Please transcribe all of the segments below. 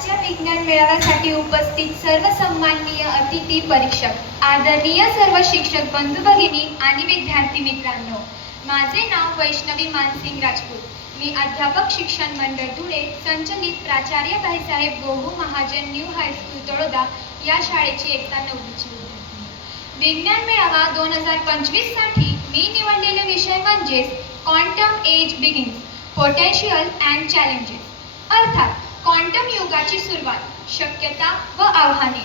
आजच्या विज्ञान मेळाव्यासाठी उपस्थित सर्व सन्माननीय अतिथी परीक्षक आदरणीय सर्व शिक्षक बंधू भगिनी आणि विद्यार्थी मित्रांनो. माझे नाव वैष्णवी मानसिंग राजपूत. मी अध्यापक शिक्षण मंडळ धुळे संचलित प्राचार्य Bhaisaheb Gohu Mahajan new high school Taloda या शाळेची एकता नववीची विज्ञान मेळावा दोन हजार पंचवीससाठी मी निवडलेले विषय म्हणजेच quantum age begins potential and challenges अर्थात क्वांटम युगाची सुरुवात शक्यता व आव्हाने.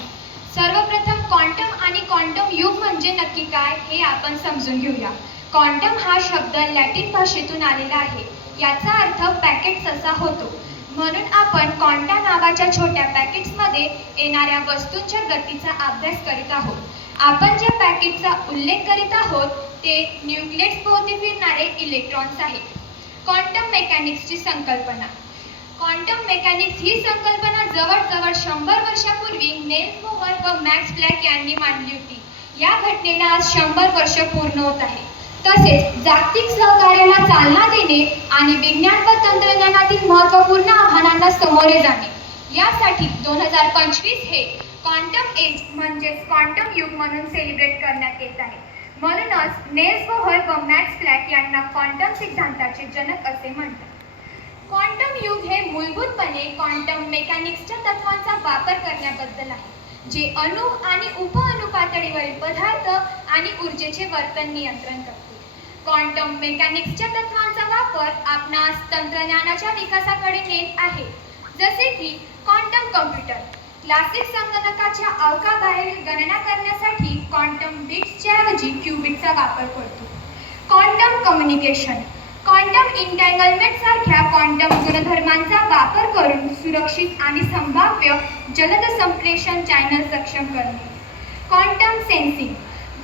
सर्वप्रथम क्वांटम आणि क्वांटम युग म्हणजे नक्की काय हे आपण समजून घेऊया. क्वांटम हा शब्द लॅटिन भाषेतून आलेला आहे. याचा अर्थ पॅकेट्स असा होतो. म्हणून आपण क्वांटा नावाच्या छोट्या पॅकेट्समध्ये येणाऱ्या वस्तूंच्या गतीचा अभ्यास करीत आहोत. आपण ज्या पॅकेटचा उल्लेख करीत आहोत ते न्यूक्लियट्स भोवती फिरणारे इलेक्ट्रॉन्स आहेत. क्वांटम मेकॅनिक्सची संकल्पना. क्वांटम मेकॅनिक्स ही संकल्पना जवळजवळ शंभर वर्षापूर्वी नेल्स बोहर व मॅक्स ब्लॅक यांनी मांडली होती. या घटनेला आज शंभर वर्ष पूर्ण होत आहे. तसेच जागतिक सहकार्याला चालना देणे आणि विज्ञान व तंत्रज्ञानातील महत्त्वपूर्ण आव्हानांना सामोरे जाणे. यासाठी दोन हजार पंचवीस हे क्वांटम एज म्हणजेच क्वांटम युग म्हणून सेलिब्रेट करण्यात येत आहे. म्हणूनच नेल्स बोहर व मॅक्स प्लॅक यांना क्वांटम सिद्धांताचे जनक असे म्हणतात. क्वांटम युग हे मूलभूतपणे क्वांटम मेकॅनिक्सच्या तत्वांचा वापर करण्याबद्दल आहे जे अणु आणि उपअणु पातळीवरील पदार्थ आणि ऊर्जेचे वर्तन नियंत्रण करते. क्वांटम मेकॅनिक्सच्या तत्वांचा वापर आपणास तंत्रज्ञानाच्या विकासाकडे नेत आहे जसे की क्वांटम कम्प्युटर. क्लासिक संगणकाच्या अवकाबाहेरील गणना करण्यासाठी क्वांटम बिट्सच्या ऐवजी क्युबिटचा वापर करतो. Quantum communication. क्वांटम इंटँगलमेंट सारख्या क्वांटम गुणधर्मांचा वापर करून सुरक्षित आणि संभाव्य जलद संप्रेषण चॅनल सक्षम करणे. क्वांटम सेन्सिंग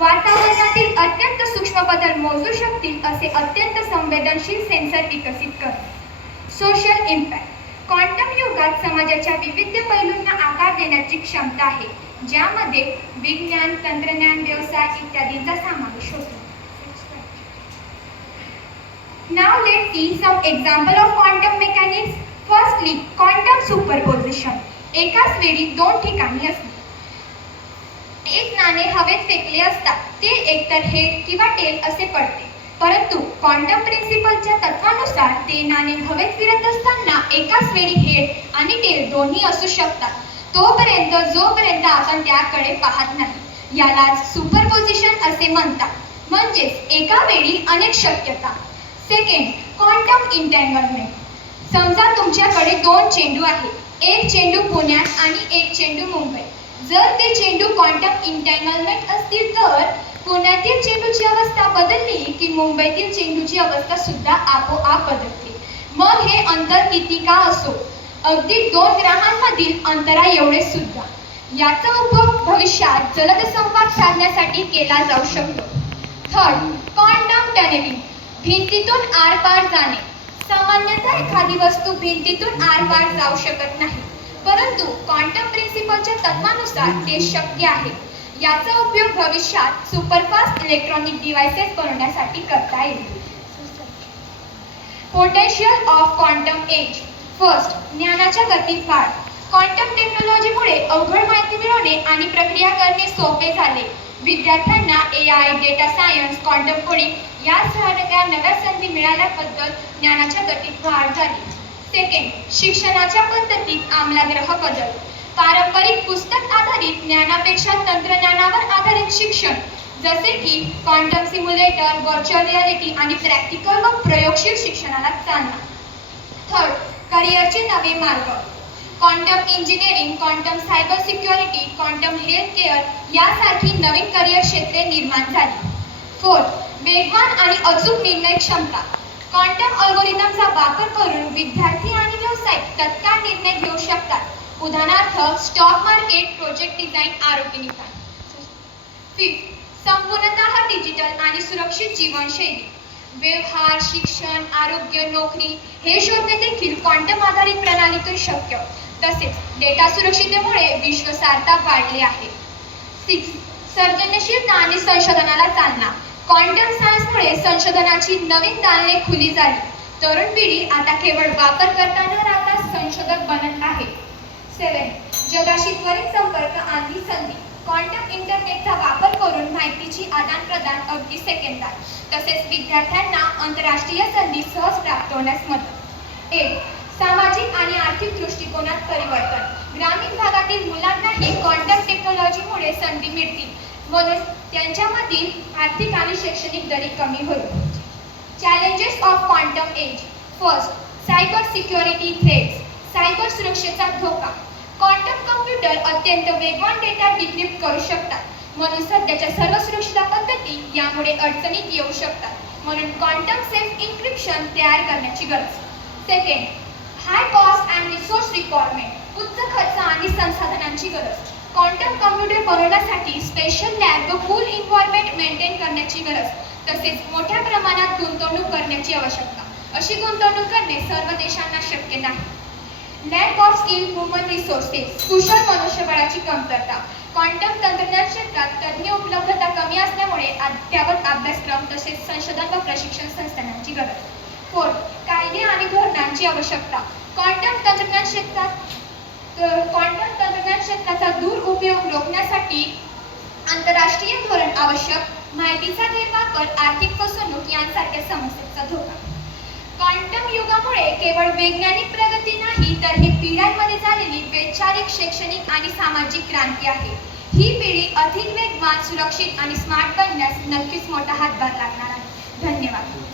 वातावरणातील अत्यंत सूक्ष्म बदल मोजू शकतील असे अत्यंत संवेदनशील सेन्सर विकसित करणे. सोशल इम्पॅक्ट क्वांटम युगात समाजाच्या विविध पैलूंना आकार देण्याची क्षमता आहे ज्यामध्ये विज्ञान तंत्रज्ञान व्यवसाय इत्यादींचा समावेश होतो. Now let's see some example of quantum mechanics. Firstly, quantum superposition. एकाच वेळी दोन ठिकाणी असणे एक नाणे हवेत फेकले असता ते एकतर हेड किंवा टेल असे पडते. परंतु क्वांटम प्रिन्सिपलच्या तत्वानुसार ते नाणे हवेत फिरत असताना एकाच वेळी हेड आणि टेल दोन्ही असू शकतात. तोपर्यंत जोपर्यंत आपण त्याकडे पाहत नाही. यालाच सुपरपोजिशन असे म्हणतात. म्हणजेच एका वेळी अनेक शक्यता. सेकंड क्वांटम इंटँगलमेंट समजा तुमच्याकडे दोन चेंडू आहेत. एक चेंडू पुण्यात आणि एक चेंडू मुंबईत. जर ते चेंडू क्वांटम इंटँगलमेंट असतील तर पुण्यातील चेंडूची अवस्था बदलली की मुंबईतील चेंडूची अवस्था सुद्धा आपोआप बदलते. मग हे अंतर किती का असो? अगदी दोन ग्रहांमधील अंतरा एवढे सुद्धा. याचा उपयोग भविष्यात जलद संवाद साधण्यासाठी केला जाऊ शकतो. थर्ड क्वांटम टनेलिंग भिंतीतून आरपार जाणे. सामान्यतः एखादी वस्तू भिंतीतून आरपार जाऊ शकत नाही. परंतु क्वांटम प्रिन्सिपलच्या तत्वानुसार ते शक्य आहे. याचा उपयोग भविष्यात सुपरफास्ट इलेक्ट्रॉनिक डिव्हाइसेस बनवण्यासाठी करता येईल. Potential of quantum age first ज्ञानाच्या गतीत वाढ. क्वांटम टेक्नॉलॉजीमुळे अवघड माहिती मिळवणे आणि प्रक्रिया करणे सोपे झाले. विद्यार्थ्यांना A I data science quantum coding या यासारख्या नव्या संधी मिळाल्याबद्दल ज्ञानाच्या गतीत वाढ झाली. सेकंड शिक्षणाच्या पद्धतीत आमलाग्रह बदल. पारंपरिक पुस्तक आधारित ज्ञानापेक्षा तंत्रज्ञानावर आधारित शिक्षण जसे की क्वांटम सिम्युलेटर व्हर्च्युअल रियालिटी आणि प्रॅक्टिकल व प्रयोगशील शिक्षणाला चालना. थर्ड करिअरचे नवे मार्ग. Quantum engineering quantum cyber security quantum health care यासारखी नवीन करिअर क्षेत्रे निर्माण झाली. फोर्थ वेगवान आणि अचूक निर्णय क्षमता. क्वांटम अल्गोरिदमचा वापर करून विद्यार्थी आणि व्यावसायिक तत्काळ निर्णय घेऊ शकतात. उदाहरणार्थ स्टॉक मार्केट प्रोजेक्ट डिझाईन आरोग्य निदान फिफ्थ संपूर्णतः डिजिटल आणि सुरक्षित जीवनशैली. व्यवहार शिक्षण आरोग्य नोकरी हे शोधणे देखील क्वांटम आधारित प्रणालीतून शक्य. तसेच डेटा सुरक्षितेमुळे विश्वासार्हता वाढली आहे. सिक्स सर्जनशीलता आणि संशोधनाला चालना. क्वांटम सायन्समुळे संशोधनाची नवीन दालने खुली झाली. तरुण पिढी आता केवळ वापर करता न राहता संशोधक बनत आहे. सेवन जगाशी त्वरित संपर्क आणि संधी. क्वांटम इंटरनेटचा वापर करून माहितीची आदानप्रदान अगदी सेकंदात. तसेच विद्यार्थ्यांना आंतरराष्ट्रीय संधी सहज प्राप्त होण्यास मदत. एक सामाजिक आणि आर्थिक दृष्टिकोनात परिवर्तन. ग्रामीण भागातील मुलांनाही क्वांटम टेक्नॉलॉजीमुळे संधी मिळतील. म्हणून त्यांच्यामधील आर्थिक आणि शैक्षणिक दरी कमी होईल. Challenges of quantum age first cyber security threats cyber सुरक्षेचा धोका. क्वांटम कम्प्युटर अत्यंत वेगवान डेटा डिक्रिप्ट करू शकतात. म्हणून सध्याच्या सर्व सुरक्षिता पद्धती यामुळे अडचणीत येऊ शकतात. म्हणून क्वांटम सेफ इन्क्रिप्शन तयार करण्याची गरज. Second high cost and resource requirement उच्च खर्च आणि संसाधनांची गरज. क्वांटम कम्प्युटर बनवण्यासाठी स्पेशल लॅब व कूल इन्व्हायरमेंट मेंटेन करण्याची गरज तसेच मोठ्या प्रमाणात गुंतवणूक करण्याची आवश्यकता. अशी गुंतवणूक करणे सर्व देशांना शक्य नाही. Lack of skill human resources कुशल मनुष्यबळाची कमतरता. क्वांटम तंत्रज्ञान क्षेत्रात तज्ज्ञ उपलब्धता कमी असल्यामुळे अद्यावत अभ्यासक्रम तसेच संशोधन व प्रशिक्षण संस्थानांची गरज. फोर्थ कायदे आणि धोरणांची आवश्यकता. क्वांटम तंत्रज्ञान क्षेत्रात क्वांटम तंत्रज्ञान क्षेत्राचा उपयोग रोखण्यासाठी आंतरराष्ट्रीय धोरण आवश्यक माहितीचा गैरवापर आर्थिक फसवणूक यांसारख्या समस्येचा धोका. क्वांटम युगामुळे केवळ वैज्ञानिक प्रगती नाही तर ही पिढ्यांमध्ये झालेली वैचारिक शैक्षणिक आणि सामाजिक क्रांती आहे. ही पिढी अधिक वेगवान सुरक्षित आणि स्मार्ट बनण्यास नक्कीच मोठा हातभार लागणार आहे. धन्यवाद.